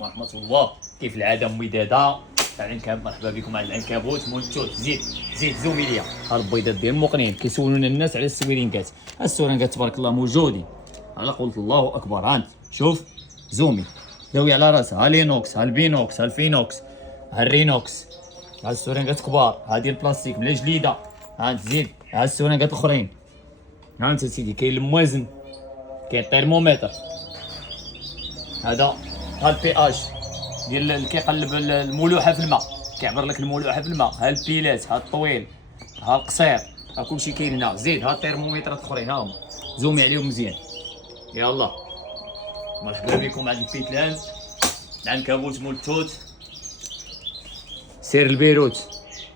ورحمة الله. كيف العادة مودادة مرحبا بكم على العنكبوت مول التوت. زيد زومي ليا. ها البيضات ديال المقنين كيسولونا الناس على السويرينكات. السويرينكات تبارك الله موجودين على قولة الله اكبر. ها انت شوف زومي داوي على راسها. ها لينوكس، ها البينوكس، ها الفينوكس، ها الرينوكس، ها السويرينكات كبار، ها ديال البلاستيك بلا جليده. ها انت زيد ها السويرينكات الاخرين. ها انت سيدي كاين الموازن، كاين الترمومتر، هذا ها البي اش ديال اللي كيقلب الملوحه في الماء، كيعبر لك الملوحه في الماء. ها البيلات، ها الطويل، ها القصير، ها كلشي كاين هنا. زيد ها الترمومترات الاخرين ها هما زومي عليهم مزيان. يلا مرحبا بكم عند البيتلان العنكبوت مول التوت سير البيروت.